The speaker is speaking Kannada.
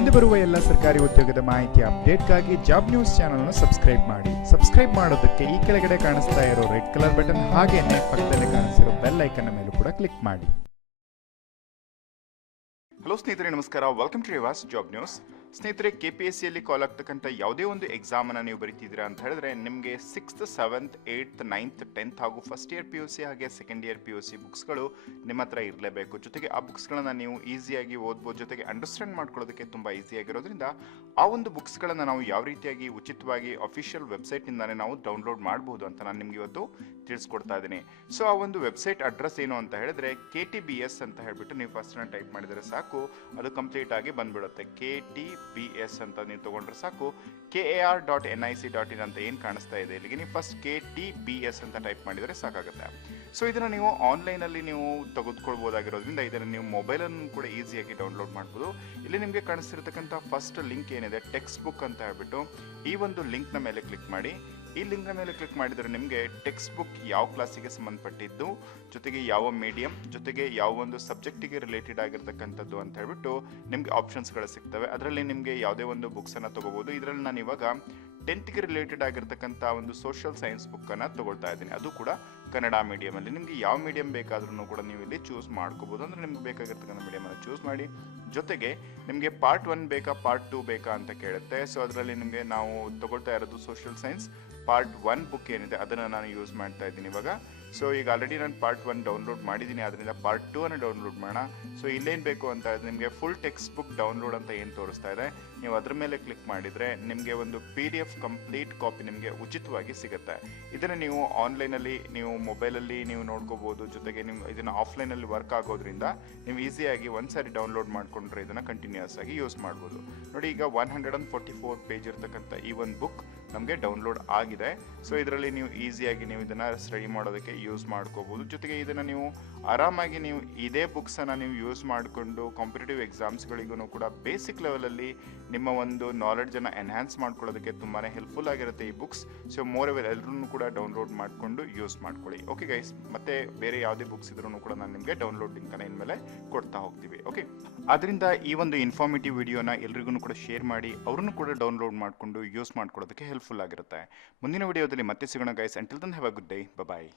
ಮುಂದೆ ಬರುವ ಎಲ್ಲ ಸರ್ಕಾರಿ ಉದ್ಯೋಗದ ಮಾಹಿತಿ ಅಪ್ಡೇಟ್ಗಾಗಿ ಜಾಬ್ ನ್ಯೂಸ್ ಚಾನಲ್ ಅನ್ನು ಸಬ್ಸ್ಕ್ರೈಬ್ ಮಾಡಿ. ಸಬ್ಸ್ಕ್ರೈಬ್ ಮಾಡೋದಕ್ಕೆ ಈ ಕೆಳಗಡೆ ಕಾಣಿಸ್ತಾ ಇರೋ ರೆಡ್ ಕಲರ್ ಬಟನ್ ಹಾಗೇನೆ ಪಕ್ಕದಲ್ಲಿ ಕಾಣಿಸಿರೋ ಬೆಲ್ ಐಕನ್ ಮೇಲೂ ಕೂಡ ಕ್ಲಿಕ್ ಮಾಡಿ. ಹಲೋ ಸ್ನೇಹಿತರೆ, ನಮಸ್ಕಾರ. Welcome to Rivas job news. ಸ್ನೇಹಿತರೆ ಕೆ ಪಿ ಎಸ್ ಸಿಯಲ್ಲಿ ಕಾಲ್ ಆಗ್ತಕ್ಕಂಥ ಯಾವುದೇ ಒಂದು ಎಕ್ಸಾಮನ್ನು ನೀವು ಬರೀತಿದ್ದೀರಾ ಅಂತ ಹೇಳಿದ್ರೆ, ನಿಮಗೆ sixth seventh eighth ninth tenth ಹಾಗೂ first year P U C ಹಾಗೆ second year P U C ಬುಕ್ಸ್ಗಳು ನಿಮ್ಮ ಹತ್ರ ಇರಲೇಬೇಕು. ಜೊತೆಗೆ ಆ ಬುಕ್ಸ್ಗಳನ್ನು ನೀವು ಈಸಿಯಾಗಿ ಓದ್ಬೋದು, ಜೊತೆಗೆ ಅಂಡರ್ಸ್ಟ್ಯಾಂಡ್ ಮಾಡ್ಕೊಳ್ಳೋದಕ್ಕೆ ತುಂಬ ಈಸಿಯಾಗಿರೋದ್ರಿಂದ ಆ ಒಂದು ಬುಕ್ಸ್ಗಳನ್ನು ನಾವು ಯಾವ ರೀತಿಯಾಗಿ ಉಚಿತವಾಗಿ ಅಫಿಷಿಯಲ್ ವೆಬ್ಸೈಟ್ನಿಂದಲೇ ನಾವು ಡೌನ್ಲೋಡ್ ಮಾಡ್ಬೋದು ಅಂತ ನಾನು ನಿಮ್ಗೆ ಇವತ್ತು ತಿಳಿಸ್ಕೊಡ್ತಾ ಇದ್ದೀನಿ. ಸೊ ಆ ಒಂದು ವೆಬ್ಸೈಟ್ ಅಡ್ರೆಸ್ ಏನು ಅಂತ ಹೇಳಿದ್ರೆ ಕೆ ಟಿ ಬಿ ಎಸ್ ಅಂತ ಹೇಳಿಬಿಟ್ಟು ನೀವು ಫಸ್ಟ್ ಟೈಪ್ ಮಾಡಿದರೆ ಸಾಕು. ಅದು ಕಂಪ್ಲೀಟ್ ಆಗಿ ಬಂದ್ಬಿಡುತ್ತೆ. ಕೆ ಟಿ ಬಿ ಎಸ್ ಅಂತ ನೀವು ತಗೊಂಡ್ರೆ ಸಾಕು. K A R dot N I C dot in ಅಂತ ಏನು ಕಾಣಿಸ್ತಾ ಇದೆ? ಇಲ್ಲಿಗೆ ನೀವು first K T B S ಅಂತ ಟೈಪ್ ಮಾಡಿದರೆ ಸಾಕಾಗುತ್ತೆ. ಸೊ ಇದನ್ನು ನೀವು ಆನ್ಲೈನಲ್ಲಿ ನೀವು ತೆಗೆದುಕೊಳ್ಬೋದಾಗಿರೋದ್ರಿಂದ ಇದನ್ನು ನೀವು ಮೊಬೈಲನ್ನು ಕೂಡ ಈಸಿಯಾಗಿ ಡೌನ್ಲೋಡ್ ಮಾಡ್ಬೋದು. ಇಲ್ಲಿ ನಿಮಗೆ ಕಾಣಿಸ್ತಿರ್ತಕ್ಕಂಥ ಫಸ್ಟ್ ಲಿಂಕ್ ಏನಿದೆ? ಟೆಕ್ಸ್ಟ್ ಬುಕ್ ಅಂತ ಹೇಳ್ಬಿಟ್ಟು ಈ ಒಂದು ಲಿಂಕ್ನ ಮೇಲೆ ಕ್ಲಿಕ್ ಮಾಡಿ. ಈ ಲಿಂಕ್ನ ಮೇಲೆ ಕ್ಲಿಕ್ ಮಾಡಿದರೆ ನಿಮಗೆ ಟೆಕ್ಸ್ಟ್ ಬುಕ್ ಯಾವ ಕ್ಲಾಸಿಗೆ ಸಂಬಂಧಪಟ್ಟಿದ್ದು, ಜೊತೆಗೆ ಯಾವ ಮೀಡಿಯಂ ಜೊತೆಗೆ ಯಾವ ಒಂದು ಸಬ್ಜೆಕ್ಟಿಗೆ ರಿಲೇಟೆಡ್ ಆಗಿರ್ತಕ್ಕಂಥದ್ದು ಅಂತ ಹೇಳ್ಬಿಟ್ಟು ನಿಮಗೆ ಆಪ್ಷನ್ಸ್ಗಳು ಸಿಗ್ತವೆ. ಅದರಲ್ಲಿ ನಿಮಗೆ ಯಾವುದೇ ಒಂದು ಬುಕ್ಸನ್ನು ತಗೋಬೋದು. ಇದರಲ್ಲಿ ನಾನು ಇವಾಗ ಟೆಂತ್ಗೆ ರಿಲೇಟೆಡ್ ಆಗಿರ್ತಕ್ಕಂಥ ಒಂದು ಸೋಷಿಯಲ್ ಸೈನ್ಸ್ ಬುಕ್ಕನ್ನು ತಗೊಳ್ತಾ ಇದ್ದೀನಿ. ಅದು ಕೂಡ ಕನ್ನಡ ಮೀಡಿಯಮಲ್ಲಿ ನಿಮಗೆ ಯಾವ ಮೀಡಿಯಂ ಬೇಕಾದ್ರೂ ಕೂಡ ನೀವು ಇಲ್ಲಿ ಚೂಸ್ ಮಾಡ್ಕೋಬೋದು. ಅಂದರೆ ನಿಮ್ಗೆ ಬೇಕಾಗಿರ್ತಕ್ಕಂಥ ಮೀಡಿಯಮನ್ನು ಚೂಸ್ ಮಾಡಿ. ಜೊತೆಗೆ ನಿಮಗೆ ಪಾರ್ಟ್ ಒನ್ ಬೇಕಾ ಪಾರ್ಟ್ ಟು ಬೇಕಾ ಅಂತ ಕೇಳುತ್ತೆ. ಸೊ ಅದರಲ್ಲಿ ನಿಮಗೆ ನಾವು ತಗೊಳ್ತಾ ಇರೋದು social science part one book ಏನಿದೆ, ಅದನ್ನು ನಾನು ಯೂಸ್ ಮಾಡ್ತಾ ಇದ್ದೀನಿ ಇವಾಗ. ಸೊ ಈಗ ಆಲ್ರೆಡಿ ನಾನು ಪಾರ್ಟ್ ಒನ್ ಡೌನ್ಲೋಡ್ ಮಾಡಿದ್ದೀನಿ. ಅದರಿಂದ ಪಾರ್ಟ್ ಟೂ ಅನ್ನು ಡೌನ್ಲೋಡ್ ಮಾಡೋಣ. ಸೊ ಇಲ್ಲೇನು ಬೇಕು ಅಂತ ನಿಮಗೆ ಫುಲ್ ಟೆಕ್ಸ್ಟ್ ಬುಕ್ ಡೌನ್ಲೋಡ್ ಅಂತ ಏನು ತೋರಿಸ್ತಾ ಇದೆ. ನೀವು ಅದ್ರ ಮೇಲೆ ಕ್ಲಿಕ್ ಮಾಡಿದರೆ ನಿಮಗೆ ಒಂದು P D F complete copy ನಿಮಗೆ ಉಚಿತವಾಗಿ ಸಿಗುತ್ತೆ. ಇದನ್ನು ನೀವು ಆನ್ಲೈನಲ್ಲಿ ನೀವು ಮೊಬೈಲಲ್ಲಿ ನೀವು ನೋಡ್ಕೋಬೋದು, ಜೊತೆಗೆ ನೀವು ಇದನ್ನು ಆಫ್ಲೈನಲ್ಲಿ ವರ್ಕ್ ಆಗೋದ್ರಿಂದ ನೀವು ಈಸಿಯಾಗಿ ಒಂದು ಸಾರಿ ಡೌನ್ಲೋಡ್ ಮಾಡಿಕೊಂಡ್ರೆ ಇದನ್ನು ಕಂಟಿನ್ಯೂಸ್ ಆಗಿ ಯೂಸ್ ಮಾಡ್ಬೋದು. ನೋಡಿ ಈಗ one hundred and forty four page ಇರ್ತಕ್ಕಂಥ ಈ ಒಂದು ಬುಕ್ ನಮಗೆ ಡೌನ್ಲೋಡ್ ಆಗಿದೆ. ಸೊ ಇದರಲ್ಲಿ ನೀವು ಈಸಿಯಾಗಿ ನೀವು ಇದನ್ನು ಸ್ಟಡಿ ಮಾಡೋದಕ್ಕೆ ಯೂಸ್ ಮಾಡ್ಕೋಬೋದು. ಜೊತೆಗೆ ಇದನ್ನು ನೀವು ಆರಾಮಾಗಿ ನೀವು ಇದೇ ಬುಕ್ಸನ್ನು ನೀವು ಯೂಸ್ ಮಾಡಿಕೊಂಡು ಕಾಂಪಿಟೇಟಿವ್ ಎಕ್ಸಾಮ್ಸ್ಗಳಿಗೂ ಕೂಡ ಬೇಸಿಕ್ ಲೆವೆಲಲ್ಲಿ ನಿಮ್ಮ ಒಂದು ನಾಲೆಡ್ಜನ್ನು ಎನ್ಹ್ಯಾನ್ಸ್ ಮಾಡ್ಕೊಳ್ಳೋದಕ್ಕೆ ತುಂಬಾ ಹೆಲ್ಪ್ಫುಲ್ ಆಗಿರುತ್ತೆ ಈ ಬುಕ್ಸ್ ಸೊ ಮೋರ್ ಎವರ್ ಎಲ್ಲರೂ ಕೂಡ ಡೌನ್ಲೋಡ್ ಮಾಡಿಕೊಂಡು ಯೂಸ್ ಮಾಡ್ಕೊಳ್ಳಿ. ಓಕೆ ಗೈಸ್ ಮತ್ತೆ ಬೇರೆ ಯಾವುದೇ ಬುಕ್ಸ್ ಇದ್ರೂ ಕೂಡ ನಾನು ನಿಮಗೆ ಡೌನ್ಲೋಡ್ ಲಿಂಕನ್ನು ಇನ್ಮೇಲೆ ಕೊಡ್ತಾ ಹೋಗ್ತೀವಿ. ಓಕೆ ಅದರಿಂದ ಈ ಒಂದು ಇನ್ಫಾರ್ಮೇಟಿವ್ ವಿಡಿಯೋನ ಎಲ್ರಿಗೂ ಕೂಡ ಶೇರ್ ಮಾಡಿ, ಅವ್ರನ್ನೂ ಕೂಡ ಡೌನ್ಲೋಡ್ ಮಾಡಿಕೊಂಡು ಯೂಸ್ ಮಾಡ್ಕೊಳ್ಳೋದಕ್ಕೆ ಹೆಲ್ಪ್ಫುಲ್ ಆಗಿರುತ್ತೆ. ಮುಂದಿನ ವಿಡಿಯೋದಲ್ಲಿ ಮತ್ತೆ ಸಿಗೋಣ guys until then have a good day bye